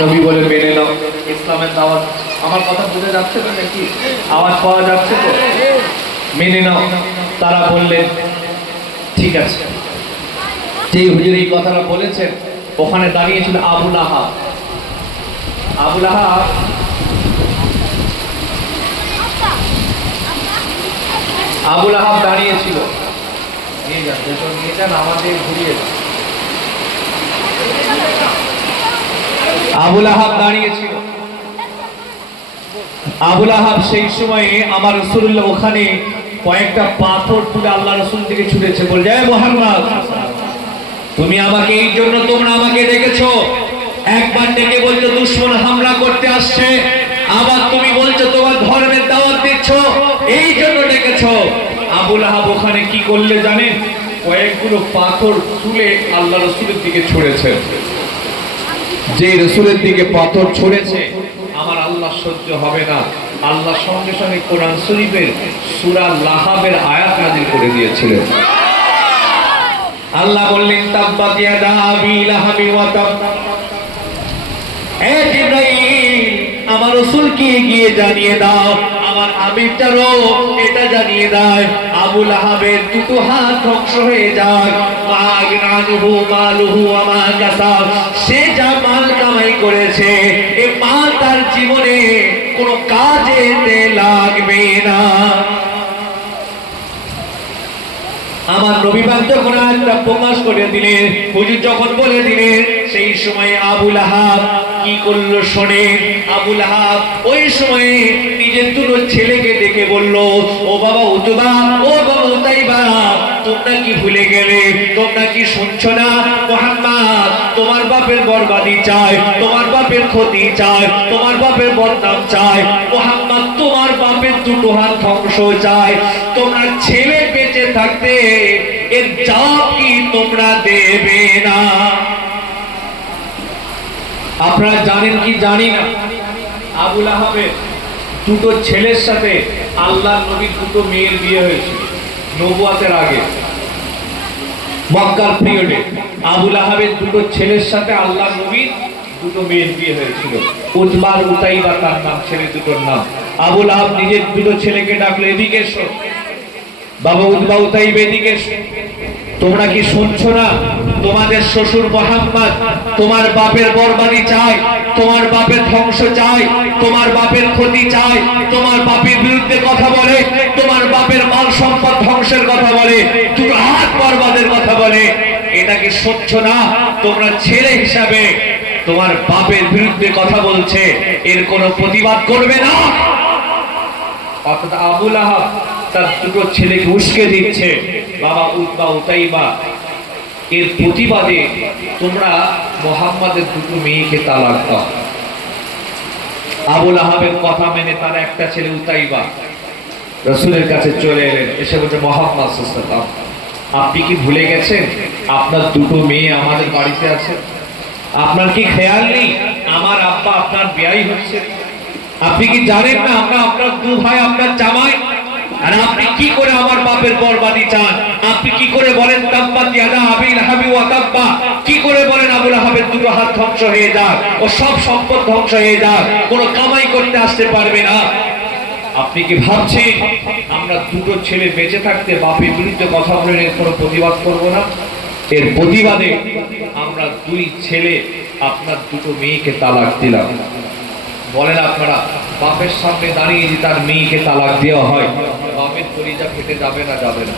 নবী বলে মেনে নাও, ইসলামের দাওয়াত। আমার কথা বুঝে যাচ্ছে তো নাকি? আওয়াজ পাওয়া যাচ্ছে তো? মেনে নাও। তারা বললেন ঠিক আছে। যে হুজুর এই কথাটা বলেছেন, ওখানে দাঁড়িয়েছিল আবু লাহাব। আবু লাহাব আবু লাহাব দাঁড়িয়েছিল। আমাদের ঘুরিয়ে আবু লাহাব দাঁড়িয়েছিল। আবু লাহাব সেই সময়ে আমার রাসূলুল্লাহ ওখানে কয়েকটা পাথর তুলে আল্লাহ রাসূল থেকে ছুঁড়েছে, বলে হে মুহাম্মদ, তুমি আমাকে এই জন্য তোমরা আমাকে ডেকেছো। একবার ডেকে বলছো দুশমন হামলা করতে আসছে, আবার তুমি বলছো তোমার ধর্মের দাওয়াত দিচ্ছ, এই জন্য ডেকেছো। আবু লাহাব ওখানে কি করলে জানেন? কয়েকগুলো পাথর তুলে আল্লাহ রাসূলের দিকে ছুঁড়েছে। যে রাসূলের দিকে পাথর ছুঁড়েছে, আমার আল্লাহ সহ্য হবে না। আল্লাহ সঙ্গে সঙ্গে কোরআন শরীফের সূরা লাহাবের আয়াত নাযিল করে দিয়েছিলেন। আল্লাহ বললেন তাব্বাত ইয়াদা আবি লাহাবি ওয়া তাব। হে জিবরাইল, আমার রাসূলকে গিয়ে জানিয়ে দাও, আমার হাবিবটারও এটা জানিয়ে দাও, আবু লাহাবের দুটো হাত ধ্বংস হয়ে যায়। মাগনানুহু মালুহু ওয়া মা কাসাব। সে যা মাল কামাই করেছে, এই মাল তার জীবনে কোনো কাজে লাগবে না। আমার নবী পাক যখন আয়াতটা প্রকাশ করে দিলেন, হুজুর যখন বলে দিলেন, সেই সময় আবু লাহাব কি করলো শোনেন। আবু লাহাব ওই সময়ে নিজের দুটো ছেলেকে ডেকে বলল, ও বাবা উতবা, ও বাবা উতাইবা, তোমরা কি ভুলে গেলে? তোমরা কি শুনছো না? মুহাম্মদ তোমার বাপের বরবাদি চায়, তোমার বাপের ক্ষতি চায়, তোমার বাপের বদনাম চায়। মুহাম্মদ তোমার বাপের দুটো হাত ধ্বংস চায়। তোমরা ছেলে বেঁচে থাকতে এর জবাব কি তোমরা দেবে না? আপনারা জানেন কি জানি না, আবু লাহাবের দুটো ছেলের সাথে আল্লাহর নবীর দুটো মেয়ের বিয়ে হয়েছিল নবুয়াতের আগে। মক্কার পিরিয়ডে আবু লাহাবের দুটো ছেলের সাথে আল্লাহর নবীর দুটো মেয়ের বিয়ে হয়েছিল। উতবা আর উতাইবা তার নাম, ছেলে দুটোর নাম। আবু লাহাব নিজের দুটো ছেলেকে ডাকলো, এদিকে এসো বাবা উতবা উতাইবা, এদিকে এসো। তোমরা কি শুনছো না? তোমাদের শ্বশুর মুহাম্মদ তোমার বাপের বরবাদি চায়, তোমার বাপের ধ্বংস চায়, তোমার বাপের ক্ষতি চায়, তোমার বাপের বিরুদ্ধে কথা বলে, তোমার বাপের মাল সম্পদ ধ্বংসের কথা বলে, দুটো হাত বরবাদের কথা বলে। এটা কি সহ্য না? তোমরা ছেলে হিসাবে তোমার বাপের বিরুদ্ধে কথা বলছে, এর কোনো প্রতিবাদ করবে না? অর্থাৎ আবু লাহাব তার দুটো ছেলেকে উস্কে দিচ্ছে, বাবা উতবা উতাইবা, এর প্রতিবাদে তোমরা মুহাম্মাদের দুটো মেয়েকে তালাক দাও। আবু লাহাবের কথা মেনে তার একটা ছেলে উতাইবা রাসূলের কাছে চলে এলেন, এসে বলছে মুহাম্মদ সাল্লাল্লাহু আলাইহি ওয়াসাল্লাম, আপনি কি ভুলে গেছেন আপনার দুটো মেয়ে আমাদের বাড়িতে আছে? আপনার কি খেয়াল নেই আমার আব্বা আপনার বিয়াই হচ্ছে? আপনি কি জানেন না আমরা আপনার দু ভাই আপনার জামাই? আর আপনি কি করে আমার বাপের বরবাদি চান? আপনি কি করে বলেন তাব্বাত ইয়াদা আবি লাহাবি ওয়া তাব্বা? কি করে বলেন আবু লাহাবের দুটো হাত ধ্বংস হয়ে যাক, ও সব সম্পদ ধ্বংস হয়ে যাক, কোনো কামাই করতে আসতে পারবে না? আপনি কি ভাবছেন আমরা দুটো ছেলে বেঁচে থাকতে বাপের বিরুদ্ধে কথা বলে কোনো প্রতিবাদ করব না? এর প্রতিবাদে আমরা দুই ছেলে আপনার দুটো মেয়েকে তালাক দিলাম। বলেন আপনারা, বাপের সামনে দাঁড়িয়ে যদি তার মেয়েকে তালাক দেওয়া হয়, বাপের কলিজা ফেটে যাবে না যাবে না?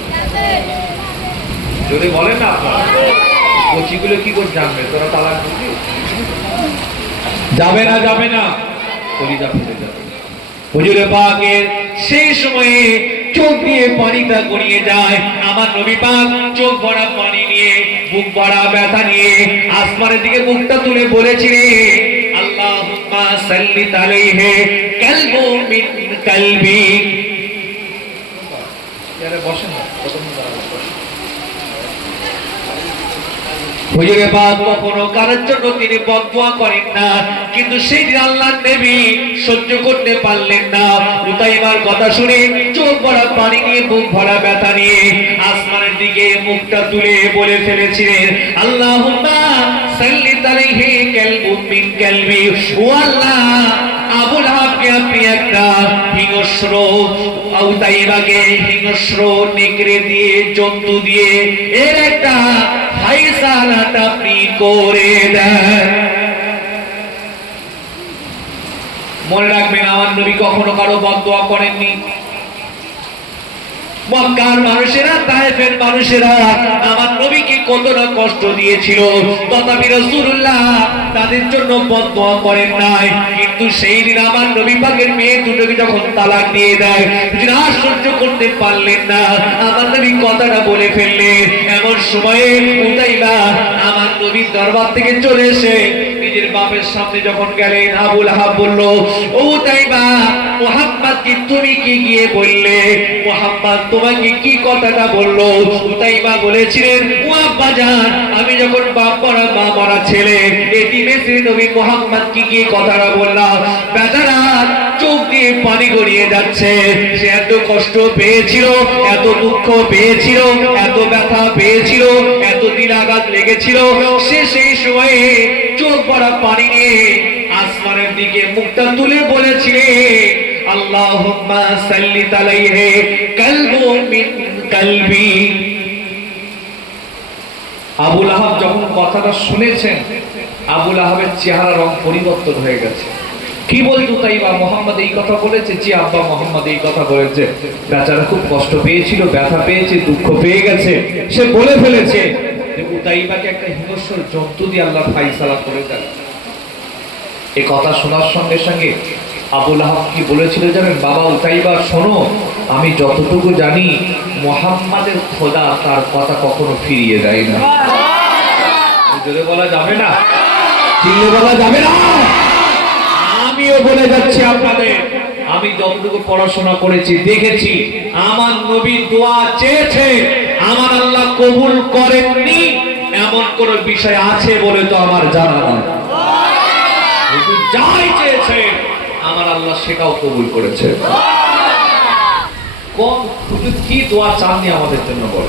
যদি বলেন না আপনারা, কচিগুলো কি করে জানবে তোরা তালাক দিবি? যাবে না যাবে না? কলিজা ফেটে যাবে। হুজুরে পাকের সেই সময়ে চোখ দিয়ে পানিটা গড়িয়ে যায়। আমার নবী পাক চোখ ভরা পানি নিয়ে, বুক ভরা ব্যথা নিয়ে আসমানের দিকে মুখটা তুলে বলেছিলেন, আল্লাহুম্মা সাল্লি আলাইহি কালবু মিন কালবি। আরে বসেন না, হুজুরে পাক কখনো কারোর জন্য তিনি বদদোয়া করেন না, কিন্তু সেই দিন আল্লাহর নবী সহ্য করতে পারলেন না। উতাইবার কথা শুনে চোখ ভরা পানি নিয়ে, বুক ভরা ব্যথা নিয়ে আসমানের দিকে মুখটা তুলে বলে ফেলেছিলেন, আল্লাহুম্মা সাল্লিত আলাইহি কালবুম মিন কালবি। ও আল্লাহ, আবু লাহাবকে আপনি একটা হিংস্র, উতাইবাকে হিংস্র নেকড়ে দিয়ে, জন্তু দিয়ে এর একটা ফায়সালাটা আপনি করে দেন। মনে রাখবেন, আমার নবী কখনো কারো বদদোয়া করেননি। মক্কার মানুষেরা, তায়েফের মানুষেরা আমার নবীকে কতটা কষ্ট দিয়েছিল, তথাপি রাসূলুল্লাহ তাদের জন্য বদদোয়া করেন নাই। কিন্তু সেই দিন আমার নবী পাকের মেয়ে দুটোকে যখন তালাক দিয়ে দেয়, তিনি আর সহ্য করতে পারলেন না, আমার নবী কথাটা বলে ফেললেন। এমন সময়ে উতাইবা আমার নবীর দরবার থেকে চলে এসে নিজের বাপের সামনে যখন গেলেন, আবু লাহাব বলল, ও উতাইবা, মুহাম্মদকে তুমি কি গিয়ে বললে? মুহাম্মদ তোমাকে কি কথাটা বললো? উতাইবা বলেছিলেন, ও আব্বাজান, আমি যখন বাপ মরা মা মরা ছেলে এতিমে শ্রী নবী মুহাম্মদ কি গিয়ে কথাটা বললাম। বেচারা চোখ দিয়ে পানি গড়িয়ে যাচ্ছে। সে এত কষ্ট পেয়েছিল, এত দুঃখ পেয়েছিল, এত ব্যথা পেয়েছিল, এত দিল আঘাত লেগেছিল, সে সেই সময়ে চোখ ভরা পানি নিয়ে আসমানের দিকে মুখটা তুলে বলেছিলেন, আল্লাহুম্মা সাল্লিত আলাইহি কালবুম মিন কালবি। আবু লাহাব যখন কথাটা শুনেছেন, আবু লাহাবের চেহারা রং পরিবর্তন হয়ে গেছে। কি বলতো উতাইবা, মোহাম্মদ এই কথা বলেছে? জি আব্বা, মোহাম্মদ এই কথা বলেছে। বেচারা খুব কষ্ট পেয়েছিল, ব্যথা পেয়েছে, দুঃখ পেয়ে গেছে। সে বলে ফেলেছে যে উতাইবাকে একটা হিংস্র জন্তু দিয়ে আল্লাহ ফায়সালা করে দেন। এই কথা শোনার সঙ্গে সঙ্গে আবু লাহাব কি বলেছিল জানেন? বাবা উতাইবা, শোনো, আমি যতটুকু জানি মুহাম্মাদের খোদা তার কথা কখনো ফিরিয়ে দেয় না। জোরে বলা যাবে না, চিল্লে বলা যাবে না। আমিও বলে যাচ্ছি আপনাদের, আমি যতটুকু পড়াশোনা করেছি, দেখেছি, আমার নবী দোয়া চেয়েছে, আমার আল্লাহ কবুল করেননি এমন কোন বিষয় আছে বলে তো আমার জানা নয়। যাই চেয়েছে আমার আল্লাহ সেটাও কবুল করেছে। কোন কি দোয়া চাননি আমাদের জন্য বলে?